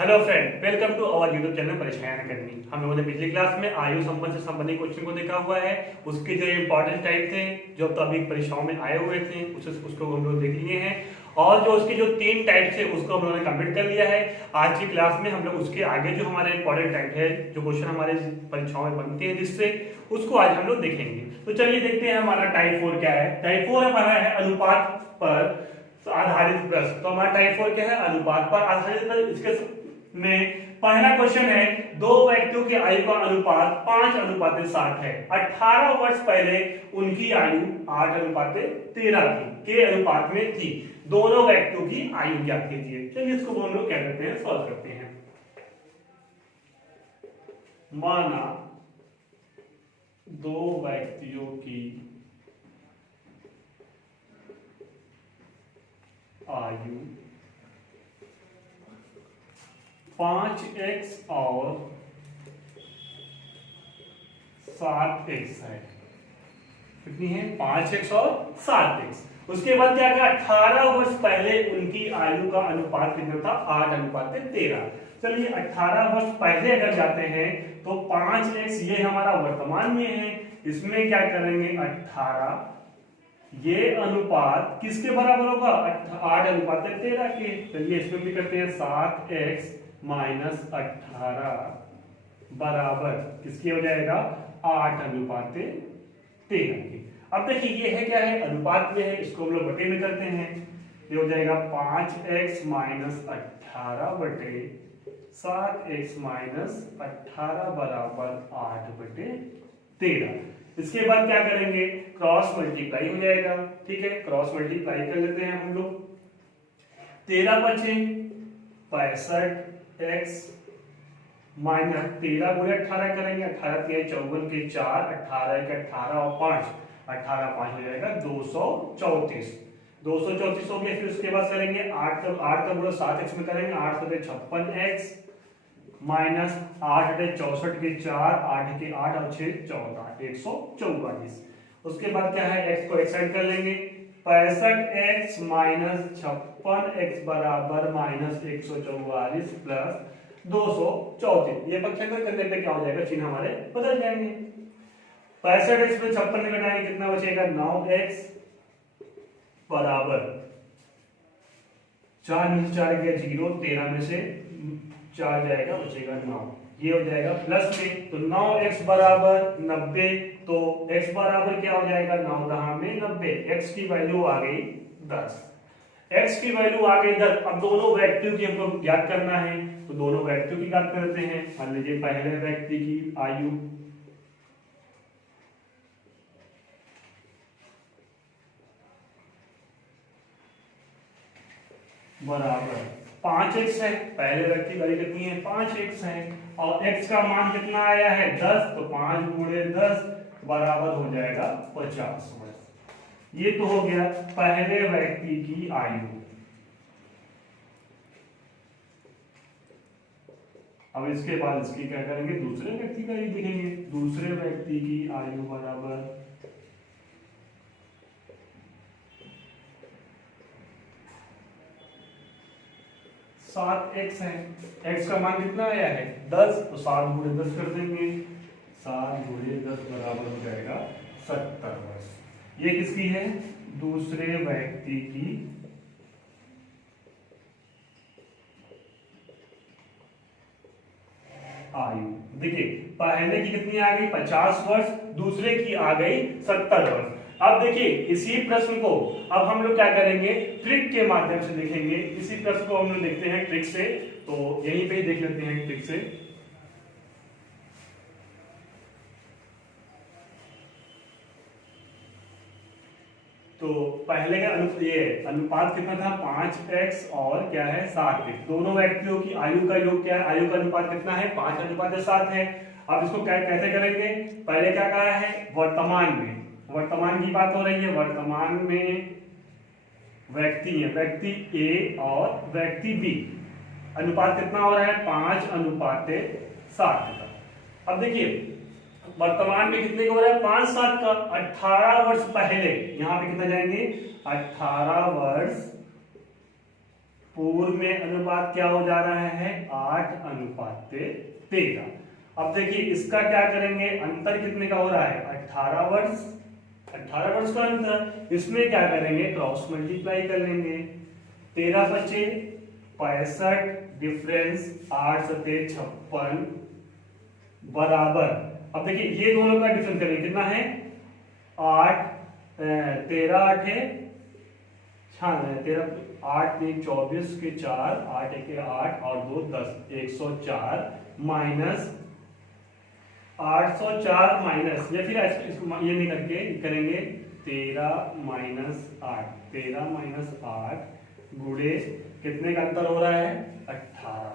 Hello friend, welcome to our YouTube channel परीक्षाएं academy. हम लोगों ने पिछली क्लास में आयु संबंध से संबंधित क्वेश्चन को देखा हुआ है। उसके जो इंपॉर्टेंट टाइप थे जो तो अभी परीक्षाओं में आए हुए थे उसको हम लोग देख लिए हैं, और जो उसके जो 3 टाइप थे उसको हम लोगों ने कंप्लीट कर लिया है। आज की क्लास में हम लोग उसके आगे जो हमारे इंपॉर्टेंट टाइप है, जो क्वेश्चन हमारे परीक्षाओं में बनते हैं जिससे उसको आज हम लोग देखेंगे। तो चलिए देखते हैं हमारा टाइप 4 क्या है। टाइप 4 हमारा है अनुपात पर आधारित प्रश्न। तो हमारा टाइप 4 क्या है? अनुपात पर आधारित प्रश्न। इसके में पहला क्वेश्चन है, दो व्यक्तियों की आयु का अनुपात 5:60 है। 18 वर्ष पहले उनकी आयु 8:13 थी के अनुपात में थी। दोनों व्यक्तियों की आयु ज्ञात कीजिए। चलिए इसको हम लोग क्या करते हैं, सॉल्व करते हैं। माना दो व्यक्तियों की आयु 5x और 7x है। कितनी है? 5x और 7x। उसके बाद क्या कहा? 18 वर्ष पहले उनकी आयु का अनुपात कितना था? 8:13। चलिए 18 वर्ष पहले अगर जाते हैं तो 5x ये हमारा वर्तमान में है, इसमें क्या करेंगे? 18 ये अनुपात किसके बराबर होगा? 8:13 के। चलिए इसमें भी करते हैं 7x माइनस 18 बराबर किसके हो जाएगा? 8:13 के। अब देखिए ये है क्या है? अनुपात में है, इसको हम लोग बटे में करते हैं। ये हो जाएगा 5x माइनस 18 बटे 7x माइनस 18 बराबर 8/13। इसके बाद क्या करेंगे? क्रॉस मल्टीप्लाई हो जाएगा। ठीक है, क्रॉस मल्टीप्लाई कर लेते हैं हम लोग। 13 बचे 65x माइनस 13 गुणे 18 करेंगे। 18 के 54 के 4, 18 के 18 और 5, 18 5 हो जाएगा 234। 234 हो गया। फिर उसके बाद करेंगे 8 का गुणा 7x में करेंगे। 8 से 56x माइनस 8 से 64 के 4, 8 के 8 और 6 14, 144। उसके बाद क्या है? x को एक साइड कर लेंगे। 65x माइनस 56x बराबर माइनस 144 प्लस 234। ये पक्षांतर करने पे क्या हो जाएगा? चिन्ह हमारे बदल जाएंगे। 65x में 56 में घटाएंगे, कितना बचेगा? 9x बराबर 4 में से 4 गया 0, 13 में से 4 जाएगा, बचेगा 9। ये हो जाएगा प्लस में, तो 9x बराबर 90। तो x बराबर क्या हो जाएगा? 9 में 90। x की वैल्यू आ गई 10। x की वैल्यू आ गई 10। अब दोनों व्यक्तियों की हमको ज्ञात करना है, तो दोनों व्यक्तियों की ज्ञात करते हैं। मान लीजिए पहले व्यक्ति की आयु बराबर 5x है। पहले व्यक्ति की आयु कितनी है? 5x है। और x का मान कितना आया है? 10। तो 5 गुणे 10 बराबर हो जाएगा 50 वर्ष। ये तो हो गया पहले व्यक्ति की आयु। अब इसके बाद इसकी क्या करेंगे? दूसरे व्यक्ति का आयु देखेंगे। दूसरे व्यक्ति की आयु बराबर 7x है। x का मान कितना आया है? 10। तो 7 गुणे 10 कर देंगे। 7 गुणे 10 बराबर हो जाएगा 70 वर्ष। ये किसकी है? दूसरे व्यक्ति की आयु। देखिए पहले की कितनी आ गई? 50 वर्ष। दूसरे की आ गई 70 वर्ष। अब देखिए इसी प्रश्न को अब हम लोग क्या करेंगे? ट्रिक के माध्यम से देखेंगे। इसी प्रश्न को हम लोग देखते हैं ट्रिक से। तो यहीं पे ही देख लेते हैं ट्रिक से। तो पहले का अनुपात कितना था? 5x और क्या है? 7x। दोनों व्यक्तियों की आयु का योग क्या है? आयु का अनुपात कितना है? 5:7 है। अब इसको कैसे करेंगे? पहले क्या कहा है? वर्तमान में, वर्तमान की बात हो रही है। वर्तमान में व्यक्ति है, व्यक्ति A और व्यक्ति B। अनुपात कितना हो रहा है? 5:7 का। अब देखिए वर्तमान में कितने का हो रहा है? 5-7 का। 18 वर्ष पहले, यहां पे कितना जाएंगे? 18 वर्ष पूर्व में अनुपात क्या हो जा रहा है 8:13। अब देखिए इसका क्या करेंगे, अंतर कितने का हो रहा है 18 वर्ष, 18 वर्ष का अंतर। इसमें क्या करेंगे क्रॉस मल्टीप्लाई कर लेंगे, 13 बचे 65 डिफरेंस 8 सते 56 बराबर। अब देखिए ये दोनों का डिफरेंस करेंगे कितना है 8 13 8 है 13 8 1 24 के 4 8 1 8 और 2 10 104 माइनस 804 माइनस या फिर इसको ये नहीं करके करेंगे 13 माइनस 8 गुणे कितने का अंतर हो रहा है 18।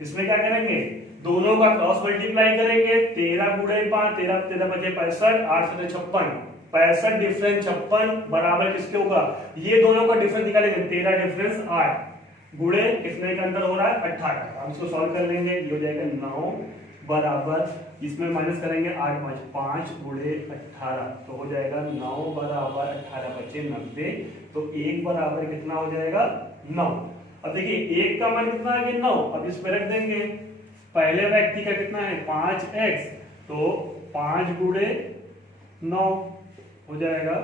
इसमें क्या करेंगे दोनों का क्रॉस मल्टीप्लाई करेंगे, 13 गुणे 5 13 13 बचे 65 8 से 56 65 डिफरेंस 56 बराबर किसके होगा, ये दोनों का डिफरेंस निकालेंगे 13 डिफरेंस 8 गुणे कितने का अंतर हो रहा है 18। हम इसको सॉल्व कर लेंगे, ये हो जाएगा 9 बराबर इसमें माइनस करेंगे 8 5 5 गुणे 18 तो हो जाएगा 9 बराबर 18 बचे 90 तो 1 बराबर कितना हो जाएगा 9। अब देखिए 1 का मान कितना है 9, अब इस पर रख देंगे, पहले व्यक्ति का कितना है 5x तो 5 गुणे 9 हो जाएगा,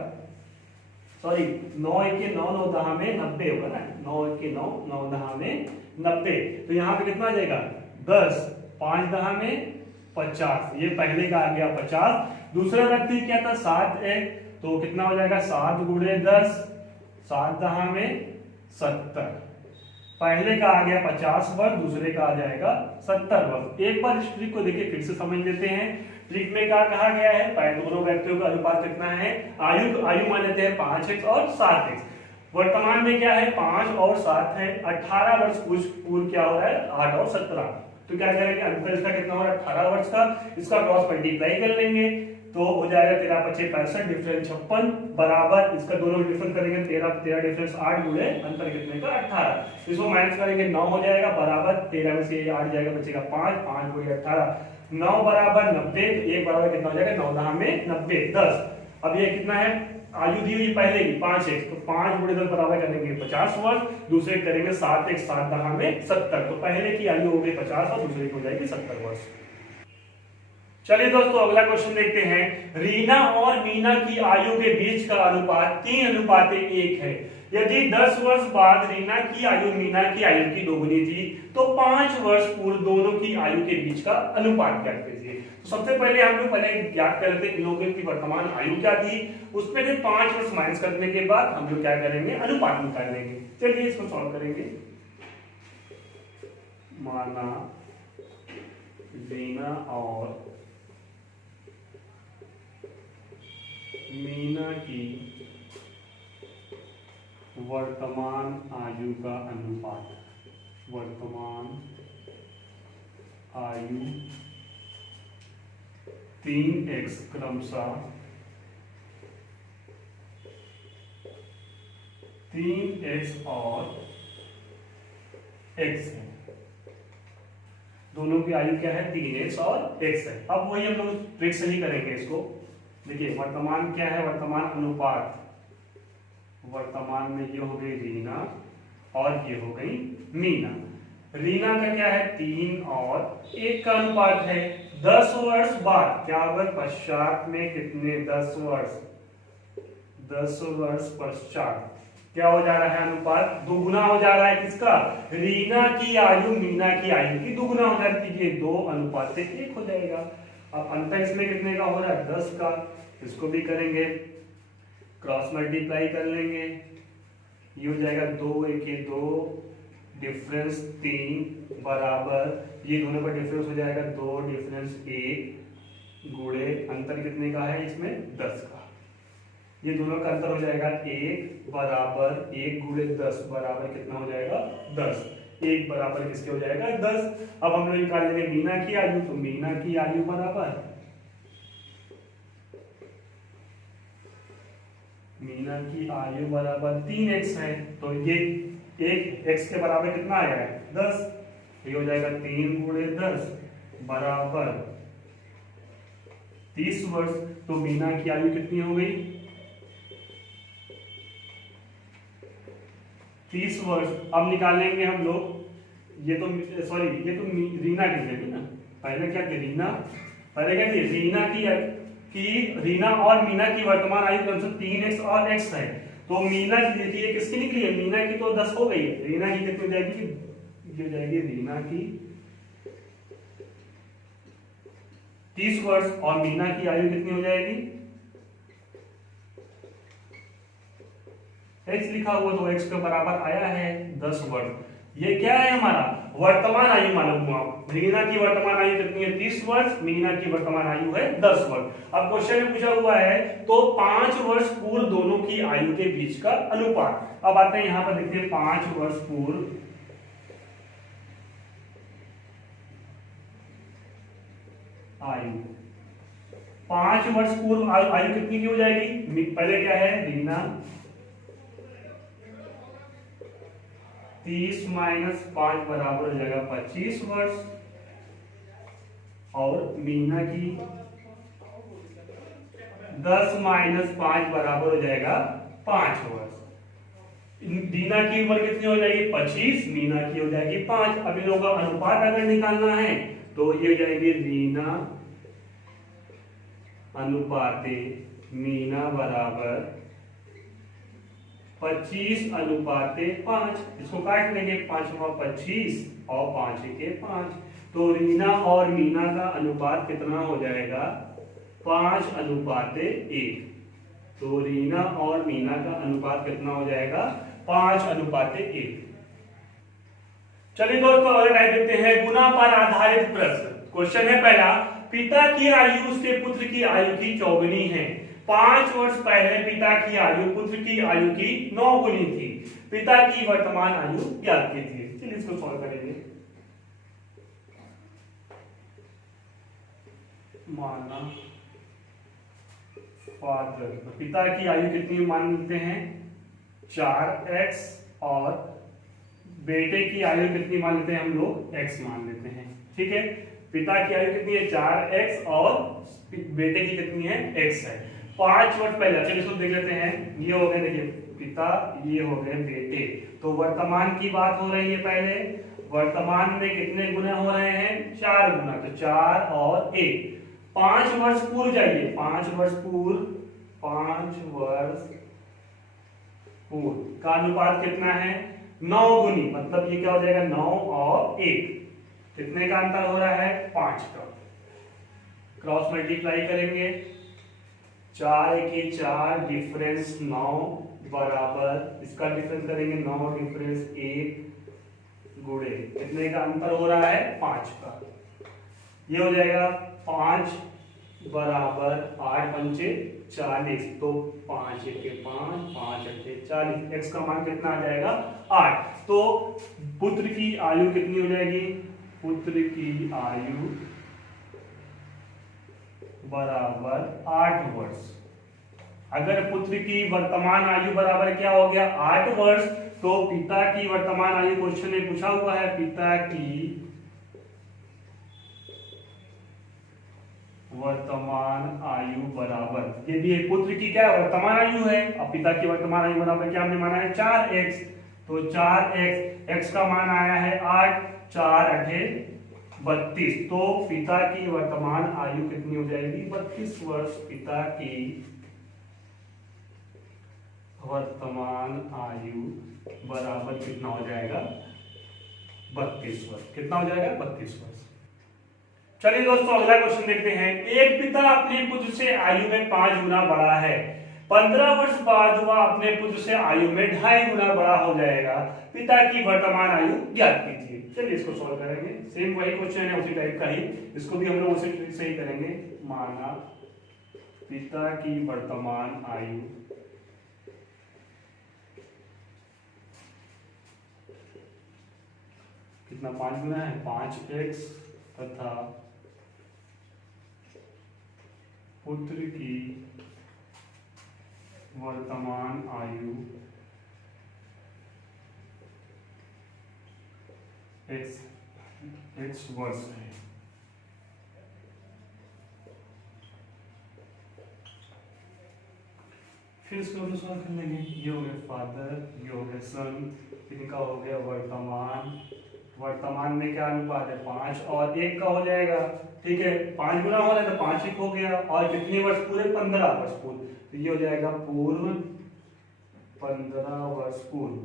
सॉरी 9 1 के 9 9 दहा में 90 होगा ना, 9 1 के 9 9 दहा में 90 तो यहाँ पे कितना आ जाएगा 10 5 दहा में 50, ये पहले का आ गया 50। दूसरा व्यक्ति क्या था 7x तो कितना हो जाएगा 7 गुणे 10 7 दहा में 70, पहले का आ गया 50 वर्ष, दूसरे का आ जाएगा 70 वर्ष। एक बार इस ट्रिक को देखिए फिर से समझ लेते हैं। ट्रिक में क्या कहा गया है, दोनों व्यक्तियों का अनुपात कितना है, आयु मान लेते हैं 5x और 7x। वर्तमान में क्या है 5 और 7 है, 18 वर्ष पूर्व क्या हो रहा है 8 और 17, तो क्या करेंगे अंतर इसका कितना हो रहा है 18 वर्ष का, इसका क्रॉस मल्टीप्लाई कर लेंगे तो हो जाएगा 13 25 65 डिफरेंस 56 बराबर इसका दोनों डिफरेंस करेंगे 13 13 डिफरेंस 8 गुणे अंतर कितने का 18, इसको माइनस करेंगे 9 हो जाएगा बराबर 13 में से 8 जाएगा बचेगा 5 5 गुणे 18 9 बराबर 90 तो 1 बराबर कितना हो जाएगा 9 दहा में 90 10। अब ये कितना है आयु दी हुई पहले की 5x तो 5 गुणे 10 बराबर करेंगे 50 वर्ष, दूसरे करेंगे 7x 7 दहा में 70 तो पहले की आयु हो गई 50 और दूसरे की हो जाएगी 70 वर्ष। चलिए दोस्तों अगला क्वेश्चन देखते हैं, रीना और मीना की आयु के बीच का अनुपात 3:1 है। यदि 10 वर्ष बाद रीना की आयु मीना की आयु की दोगुनी थी तो 5 वर्ष पूर्व दोनों की आयु के बीच का अनुपात ज्ञात कीजिए। तो सबसे पहले हम लोग ज्ञात कर लेते हैं इन लोगों की वर्तमान आयु क्या थी, उसमें से 5 वर्ष माइनस करने के बाद हम लोग क्या करेंगे अनुपात निकाल लेंगे। चलिए इसको सॉल्व करेंगे। माना रीना और मीना की वर्तमान आयु का अनुपात, वर्तमान आयु 3x क्रमशः 3x और x है, दोनों की आयु क्या है 3x और x है। अब वही हम लोग ट्रिक से ही करेंगे इसको। देखिए वर्तमान क्या है, वर्तमान अनुपात, वर्तमान में ये हो गई रीना और ये हो गई मीना। रीना का क्या है 3 और 1 का अनुपात है। 10 वर्ष बाद क्या होगा पश्चात में कितने 10 वर्ष पश्चात क्या हो जा रहा है अनुपात दुगुना हो जा रहा है किसका, रीना की आयु मीना की आयु की दुगुना हो जाती है, 2:1 हो जाएगा। अब अंतर इसमें कितने का हो रहा है 10 का, इसको भी करेंगे क्रॉस मल्टीप्लाई कर लेंगे, ये हो जाएगा 2 1 2 डिफरेंस 3 बराबर ये दोनों का डिफरेंस हो जाएगा 2 डिफरेंस 1 गुणे अंतर कितने का है इसमें 10 का, ये दोनों का अंतर हो जाएगा 1 बराबर 1 गुणे 10 बराबर कितना हो जाएगा 10, 1 बराबर किसके हो जाएगा 10। अब हम लोग निकाल लेंगे मीना की आयु, तो मीना की आयु बराबर मीना की आयु बराबर 3x है, तो ये 1x के बराबर कितना आया है 10, ये हो जाएगा 3 गुणे 10 बराबर 30 वर्ष। तो मीना की आयु कितनी हो गई 30 वर्ष। अब निकालेंगे हम लोग, ये तो सॉरी ये तो रीना की थी ना, पहले क्या थी रीना, पहले क्या थी रीना की रीना और मीना की वर्तमान आयु क्रम से 3x और x है। तो मीना की थी ये किसकी निकली है, मीना की तो 10 हो गई, रीना की कितनी हो जाएगी, ये जाएगी रीना की 30 वर्ष और मीना की आयु कितनी हो जाएगी, x लिखा हुआ तो x के बराबर आया है 10 वर्ष। ये क्या है हमारा वर्तमान आयु मालूम हुआ, रीना की वर्तमान आयु कितनी है 30 वर्ष, मीना की वर्तमान आयु है 10 वर्ष। अब क्वेश्चन में पूछा हुआ है तो 5 वर्ष पूर्व दोनों की आयु के बीच का अनुपात। अब आते हैं यहां पर देखते हैं 5 वर्ष पूर्व आयु, 5 वर्ष पूर्व आयु कितनी की हो जाएगी, पहले क्या है रीना 30 माइनस 5 बराबर हो जाएगा 25 वर्ष और मीना की 10 माइनस 5 बराबर हो जाएगा 5 वर्ष। रीना की उम्र कितनी हो जाएगी 25, मीना की हो जाएगी 5। अब इन लोगों का अनुपात अगर निकालना है तो ये हो जाएगी रीना अनुपाते मीना बराबर 25 अनुपाते 5। इसको काट लेंगे, 5 25 और 5 के 5, तो रीना और मीना का अनुपात कितना हो जाएगा 5 अनुपाते 1। तो रीना और मीना का अनुपात कितना हो जाएगा 5 अनुपाते 1। चलिए दोस्तों अगला टाइप देखते हैं गुना पर आधारित प्रश्न। क्वेश्चन है पहला, पिता की आयु उसके पुत्र की आयु की चौगुनी है। 5 वर्ष पहले पिता की आयु पुत्र की आयु की 9 गुनी थी। पिता की वर्तमान आयु ज्ञात कीजिए। चलिए इसको सॉल्व करेंगे। माना फादर, पिता की आयु कितनी मान लेते हैं 4x और बेटे की आयु कितनी मान लेते हैं हम लोग x मान लेते हैं। ठीक है, पिता की आयु कितनी है 4x और बेटे की कितनी है x है। 5 वर्ष पहले, चलिए इसको देख लेते हैं। ये हो गए देखिए पिता, ये हो गए बेटे। तो वर्तमान की बात हो रही है, पहले वर्तमान में कितने गुना हो रहे हैं 4 गुना, तो 4 और 1। 5 वर्ष पूर्व जाइए, 5 वर्ष पूर्व, 5 वर्ष पूर्व का अनुपात कितना है 9 गुनी, मतलब ये क्या हो जाएगा 9 और 1, कितने का अंतर हो रहा है 5 का। क्रॉस मल्टीप्लाई करेंगे, 4 के 4 डिफरेंस 9 बराबर, इसका डिफरेंस करेंगे 9 डिफरेंस 1 गुणे, कितने का अंतर हो रहा है 5 का। ये हो जाएगा 5 बराबर 8 पंचे 40, तो 5 के 5, 5 अट्ठे 40, x का मान कितना आ जाएगा 8। तो पुत्र की आयु कितनी हो जाएगी, पुत्र की आयु बराबर 8 वर्ष। अगर पुत्र की वर्तमान आयु बराबर क्या हो गया 8 वर्ष, तो पिता की वर्तमान आयु क्वेश्चन में पूछा हुआ है, पिता की वर्तमान आयु बराबर, ये भी पुत्र की क्या वर्तमान आयु है, अब पिता की वर्तमान आयु बराबर क्या हमने माना है 4x, तो 4x, x का मान आया है 8, 4 अठे 32, तो पिता की वर्तमान आयु कितनी हो जाएगी 32 वर्ष। पिता की वर्तमान आयु बराबर कितना हो जाएगा 32 वर्ष। कितना हो जाएगा 32 वर्ष। चलिए दोस्तों अगला क्वेश्चन देखते हैं। एक पिता अपने पुत्र से आयु में 5 गुना बड़ा है, 15 वर्ष बाद वह अपने पुत्र से आयु में 2.5 गुना बड़ा हो जाएगा। पिता की वर्तमान आयु ज्ञात कीजिए। चलिए इसको सॉल्व करेंगे। सेम वही क्वेश्चन है, उसी टाइप का ही, इसको भी हम लोग उसी ट्रिक से ही करेंगे। माना पिता की वर्तमान आयु कितना 5 गुना है 5x तथा पुत्र की वर्तमान आयु x वर्ष है। फिर इसको हम सॉल्व कर लेंगे। ये हो गया फादर, ये हो गया सन, इनका हो गया वर्तमान। वर्तमान में क्या अनुपात है 5 और 1 का हो जाएगा, ठीक है 5 गुना हो रहा है तो 5 1 हो गया। और कितने वर्ष पूरे 15 वर्ष पूर्व, तो ये हो जाएगा पूर्व 15 वर्ष पूर्व।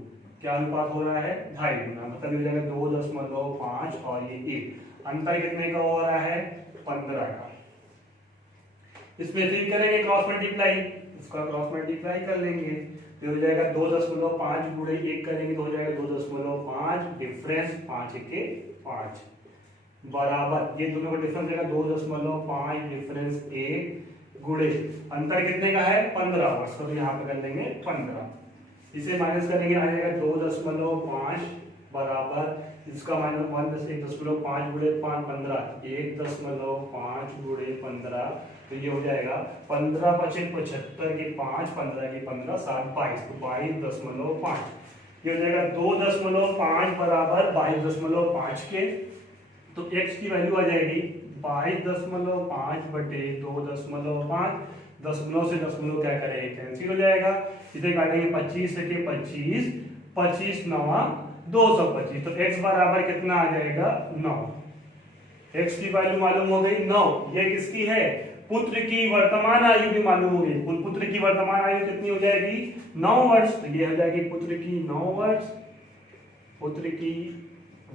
क्या अनुपात हो रहा है 2.5 गुना, मतलब ये हो जाएगा 2.5 और ये 1, अंतर कितने का हो रहा है 15 का। इसमें फिर करेंगे क्रॉस मल्टीप्लाई, इसका क्रॉस मल्टीप्लाई कर लेंगे तो हो जाएगा 2.5 गुणे 1 करेंगे तो हो जाएगा 2.5, डिफरेंस 5 के 5 बराबर, ये दोनों का डिफरेंस रहेगा 2.5 डिफरेंस 1 गुणे अंतर कितने का है 15 वर्ष, तो यहाँ पे कर लेंगे 15। इसे माइनस करेंगे आ जाएगा 2.5 बराबर इसका माइनस 1.5 गुणे 5 15, 1.5 गुणे 15, तो ये हो जाएगा 15 25 75 के 5 15 के 15 7 22, तो 22.5 ये हो जाएगा 2.5 बराबर 22.5 के, तो x की वैल्यू आ जाएगी 22.5 बटे 2.5, दशमलव से दशमलव क्या करेंगे कैंसिल हो जाएगा, इसे काटेंगे 25 से के 25, 25 9 225, तो x बराबर कितना आ जाएगा 9। x की वैल्यू मालूम हो गई 9। ये किसकी है पुत्र की वर्तमान आयु भी मालूम हो गई, पुत्र की वर्तमान आयु कितनी हो जाएगी 9 वर्ष, तो ये हो जाएगी पुत्र की 9 वर्ष, पुत्र की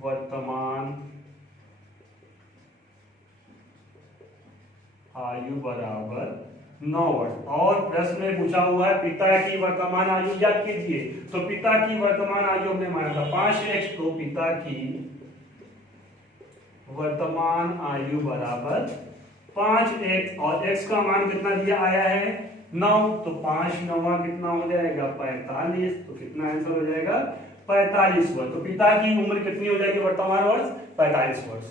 वर्तमान आयु बराबर 9 वर्ष। और प्रश्न में पूछा हुआ है पिता की वर्तमान आयु याद कीजिए, तो पिता की वर्तमान आयु हमने माना था 5x, तो पिता की वर्तमान आयु बराबर 5x और x का मान कितना दिया आया है 9, तो 5 9 कितना हो जाएगा 45, तो कितना आंसर हो जाएगा 45 वर्ष। तो पिता की उम्र कितनी हो जाएगी वर्तमान वर्ष 45 वर्ष।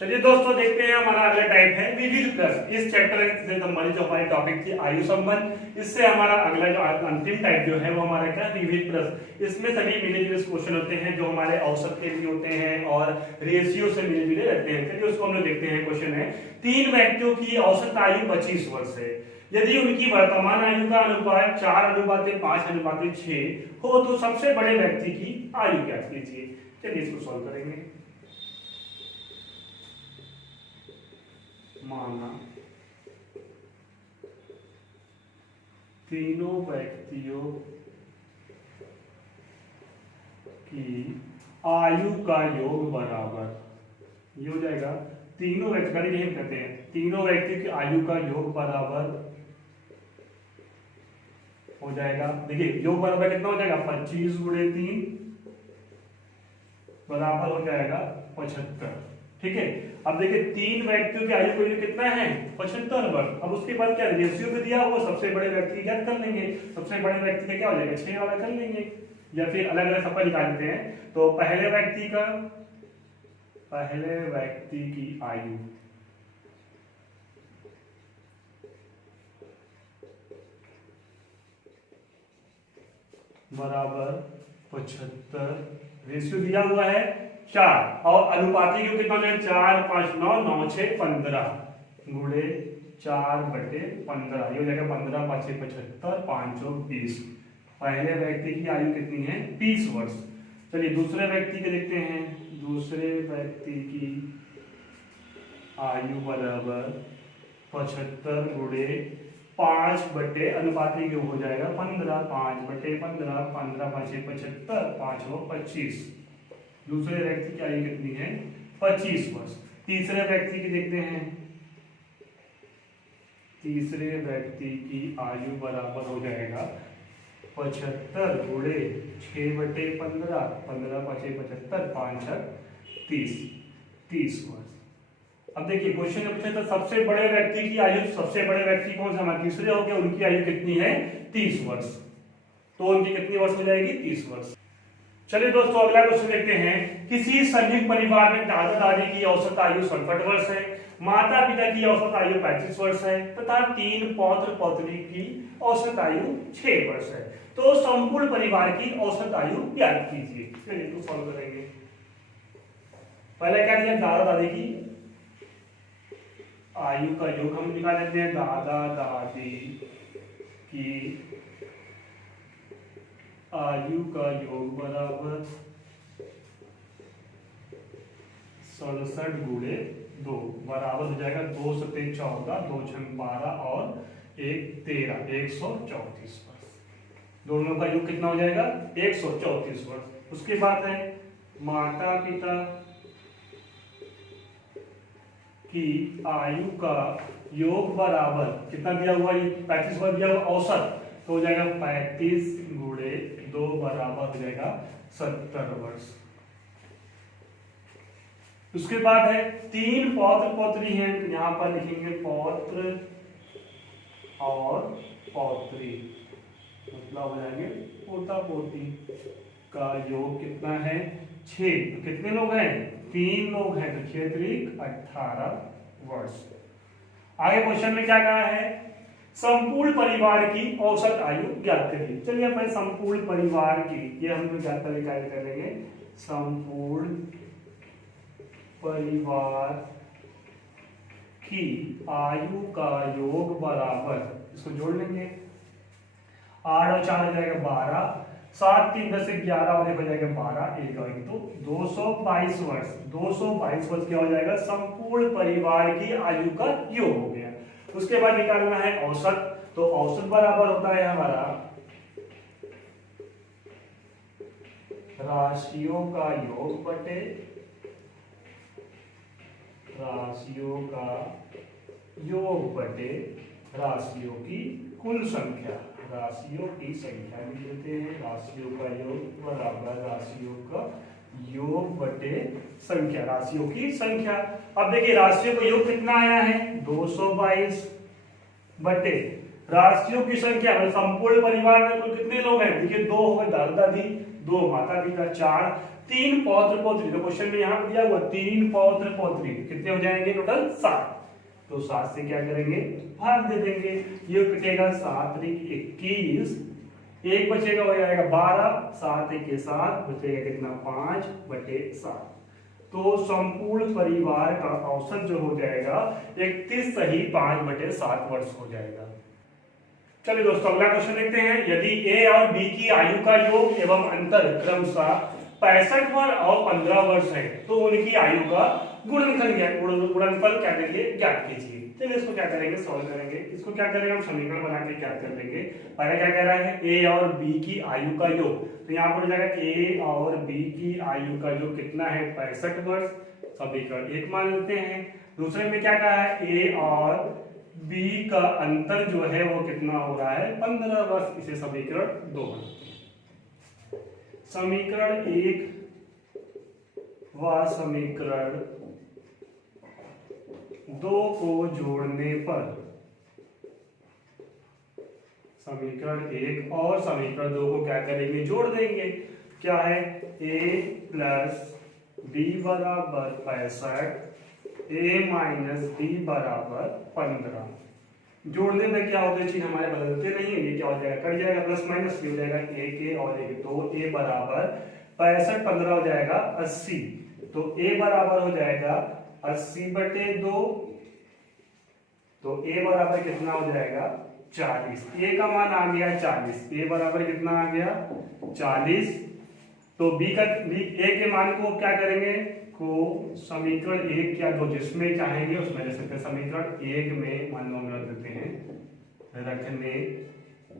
चलिए दोस्तों देखते हैं हमारा अगला टाइप है विविध प्रश्न। इस चैप्टर से संबंधित जो हमारी टॉपिक थी आयु संबंध, इससे हमारा अगला जो अंतिम टाइप जो है वो हमारा क्या विविध प्रश्न। इसमें सभी मिले जुले क्वेश्चन होते हैं जो हमारे औसत के भी होते हैं और रेशियो से मिले जुले रहते हैं। चलिए उसको हम लोग देखते हैं। क्वेश्चन है 3 व्यक्तियों की औसत आयु 25 वर्ष है, यदि उनकी वर्तमान आयु का अनुपात 4:5:6 हो तो सबसे बड़े व्यक्ति की आयु ज्ञात कीजिए। चलिए इसको सॉल्व करेंगे। माना तीनों व्यक्तियों की आयु का योग बराबर, ये हो जाएगा तीनों व्यक्ति यही कहते हैं तीनों व्यक्ति की आयु का योग बराबर हो जाएगा। देखिए योग बराबर कितना हो जाएगा 25 गुणे 3 बराबर हो जाएगा 75, ठीक है। अब देखिए 3 व्यक्तियों की आयु का योग कितना है 75 वर्ष। अब उसके बाद क्या रेशियो भी दिया हुआ, सबसे बड़े व्यक्ति ज्ञात कर लेंगे। सबसे बड़े व्यक्ति का क्या हो जाएगा 6 वाला कर लेंगे, या फिर अलग अलग सब निकालते हैं। तो पहले व्यक्ति की आयु बराबर 75, रेशियो दिया हुआ है 4 और अनुपाती क्यों कितना है 4 5 9 9 6 15 गुणे 4/15, ये हो जाएगा 15 5 75 5 20। पहले व्यक्ति की आयु कितनी है 30 वर्ष। चलिए दूसरे व्यक्ति के देखते हैं। दूसरे व्यक्ति की आयु बराबर 75 गुणे 5 बटे अनुपाती क्यों हो जाएगा 15, 5/15, 15 5 75 5 25। दूसरे व्यक्ति की आयु कितनी है 25 वर्ष। तीसरे व्यक्ति की देखते हैं। तीसरे व्यक्ति की आयु बराबर हो जाएगा 75 गुणे 6/15, 15 5 75 5 30 वर्ष। अब देखिए क्वेश्चन में पूछा था सबसे बड़े व्यक्ति की आयु, सबसे बड़े व्यक्ति कौन सा हमारे तीसरे हो गया, उनकी आयु कितनी है 30 वर्ष, तो उनकी कितनी वर्ष हो जाएगी 30 वर्ष। चलिए दोस्तों अगला क्वेश्चन देखते हैं। किसी संयुक्त परिवार में दादा दादी की औसत आयु 67 वर्ष है, माता पिता की औसत आयु 35 वर्ष है तथा 3 पौत्र पौत्री की औसत आयु 6 वर्ष है, तो संपूर्ण परिवार की औसत आयु ज्ञात कीजिए। चलिए इसको सॉल्व करेंगे। पहले क्या दिया दादा दादी की आयु का योग हम निकाल लेते हैं। दादा दादी की आयु का योग बराबर 67 गुणे 2 बराबर हो जाएगा 2 सते 14, 2 छंग 12 और 1 13, 134 वर्ष। दोनों का योग कितना हो जाएगा 134 वर्ष। उसके बाद है माता पिता की आयु का योग बराबर कितना दिया हुआ, ये 35 वर्ष दिया हुआ औसत, तो हो जाएगा 35 गुणे 2 बराबर हो जाएगा 70 वर्ष। उसके बाद है 3 पौत्र पौत्री हैं, यहां पर लिखेंगे पौत्र और पौत्री, मतलब हो जाएंगे पोता पोती का योग कितना है 6। कितने लोग हैं 3 लोग हैं, तो 6 त्रिक 18 वर्ष। आगे क्वेश्चन में क्या कहा है, संपूर्ण परिवार की औसत आयु ज्ञात करिए। चलिए अपन संपूर्ण परिवार की, ये हम लोग ज्ञात कर लेंगे। संपूर्ण परिवार की आयु का योग बराबर, इसको जोड़ लेंगे, 8 और 4 हो जाएगा 12, 7 3 10 11 और 1 हो जाएगा 12, 1 और 1 तो 222 वर्ष। 222 वर्ष क्या हो जाएगा संपूर्ण परिवार की आयु का योग हो गया। उसके बाद निकालना है औसत, तो औसत बराबर होता है हमारा राशियों का योग बटे राशियों का योग बटे राशियों की कुल संख्या। राशियों की संख्या भी देते हैं, राशियों का योग बराबर राशियों का योग बटे संख्या, राशियों की संख्या। अब देखिए राशियों का योग कितना आया है 222 बटे राशियों की संख्या, मतलब संपूर्ण परिवार में कुल कितने लोग हैं, देखिए 2 हो गए दादा दादी, 2 माता पिता, 4 3 पौत्र पौत्री, तो क्वेश्चन में यहां दिया हुआ 3 पौत्र पौत्री, कितने हो जाएंगे टोटल 7। तो 7 से क्या करेंगे भाग दे देंगे, ये कटेगा 7 त्रिक 21, 1 बचेगा हो जाएगा 12, 7 1 के 7 बचेगा कितना 5 बटे 7। तो संपूर्ण परिवार का औसत जो हो जाएगा 31 सही 5 बटे 7 वर्ष हो जाएगा। चलिए दोस्तों अगला क्वेश्चन देखते हैं। यदि ए और बी की आयु का योग एवं अंतर क्रमशः 65 वर्ष और 15 वर्ष है, तो उनकी आयु का गुणनफल क्या करेंगे ज्ञात कीजिए। चलिए इसको क्या करेंगे सॉल्व करेंगे। इसको क्या करेंगे हम समीकरण बना के ज्ञात कर लेंगे। पहले क्या कह रहा है ए और बी की आयु का योग, तो यहाँ पर हो जाएगा ए और बी की आयु का योग कितना है 65 वर्ष, समीकरण 1 मान लेते हैं। दूसरे में क्या कहा है ए और बी का अंतर जो है वो कितना हो रहा है 15 वर्ष, इसे समीकरण 2 समीकरण 1 व समीकरण 2 को जोड़ने पर, समीकरण 1 और समीकरण 2 को क्या करेंगे जोड़ देंगे। क्या है a प्लस बी बराबर 65, a माइनस बी बराबर 15। जोड़ने में क्या होता है चीज हमारे बदलते नहीं है, ये क्या हो जाएगा कट जाएगा, प्लस माइनस हो जाएगा 1 और 1 2, a बराबर 65 15 हो जाएगा 80, तो a बराबर हो जाएगा 80 बटे 2, तो a बराबर कितना हो जाएगा 40। a का मान आ गया 40, a बराबर कितना आ गया 40। तो b a के मान को क्या करेंगे को समीकरण 1 या 2 जिसमें चाहेंगे उसमें ले सकते हैं। समीकरण 1 में मान लो हम रख देते हैं, रखने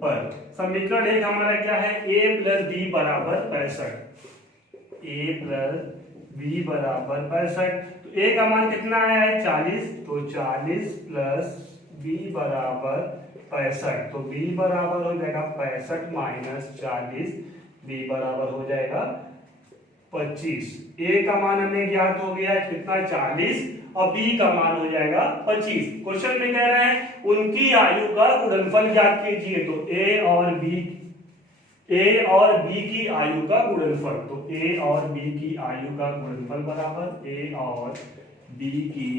पर समीकरण 1 हमारा क्या है a प्लस बी बराबर 65, a प्लस बी बराबर 65, तो a का मान कितना आया है 40, तो 40 प्लस b बराबर 65, तो b बराबर हो जाएगा 65 माइनस 40, b बराबर हो जाएगा 25। a का मान हमें ज्ञात हो गया कितना 40 और b का मान हो जाएगा 25। क्वेश्चन में कह रहे हैं उनकी आयु का गुणनफल ज्ञात कीजिए, तो a और b की आयु का गुणनफल, तो a और b की आयु का गुणनफल बराबर a और b की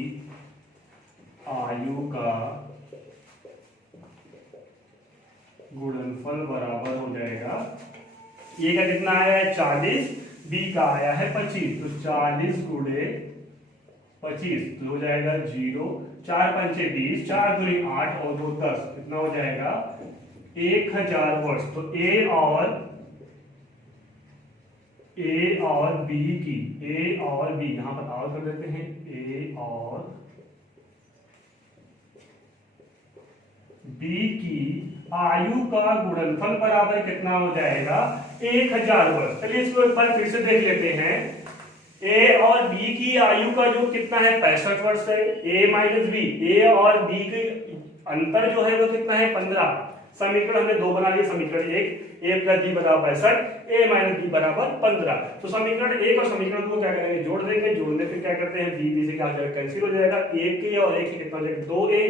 आयु का गुणनफल बराबर हो जाएगा, a का कितना आया है 40, b का आया है 25, तो 40 गुणे 25 तो हो जाएगा 0, 4 पंचे 20, 4 दूनी 8 और 2 10, कितना हो जाएगा 1000 वर्ष। तो ए और बी की, ए और बी यहां पर और कर देते हैं, ए और बी की आयु का गुणनफल बराबर कितना हो जाएगा? 1000 वर्ष। चलिए इसको एक बार फिर से देख लेते हैं। ए और बी की आयु का जो कितना है 65 वर्ष है। ए माइनस बी, ए और बी के अंतर जो है वो कितना है 15। समीकरण हमने दो बना लिए, समीकरण एक, ए प्लस बी बराबर 65, ए माइनस बी बराबर 15। तो समीकरण एक और समीकरण को क्या करेंगे? जोड़ देंगे। जोड़ने से क्या करते हैं? बी से क्या हो जाएगा? कैंसिल हो जाएगा। एक के और एक कितना हो जाएगा? 2a,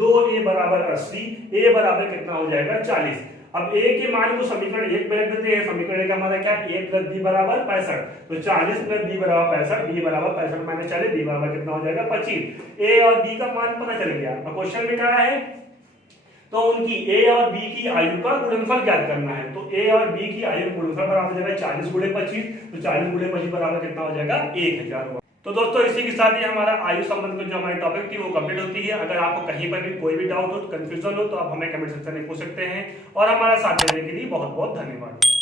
2a बराबर 80, a बराबर कितना हो जाएगा? 40। अब a के मान को समीकरण एक में रख देते हैं। समीकरण एक हमारा क्या? a प्लस बी बराबर 65। तो 40 प्लस बी बराबर 65, b बराबर 65 माइनस 40, b बराबर कितना हो जाएगा? 25। a और b का मान पता चल गया। अब क्वेश्चन में क्या है? तो उनकी ए और बी की आयु का गुणनफल ज्ञात करना है। तो ए और बी की आयु का गुणनफल बराबर हो जाएगा 40 गुणे 25। तो 40 गुणे 25 बराबर कितना हो जाएगा? 1000। तो दोस्तों इसी के साथ ही हमारा आयु संबंध में जो हमारी टॉपिक थी वो कंप्लीट होती है। अगर आपको कहीं पर भी कोई भी डाउट हो, कंफ्यूजन हो, तो आप हमें कमेंट सेक्शन में पूछ सकते हैं। और हमारा साथ देने के लिए बहुत बहुत धन्यवाद।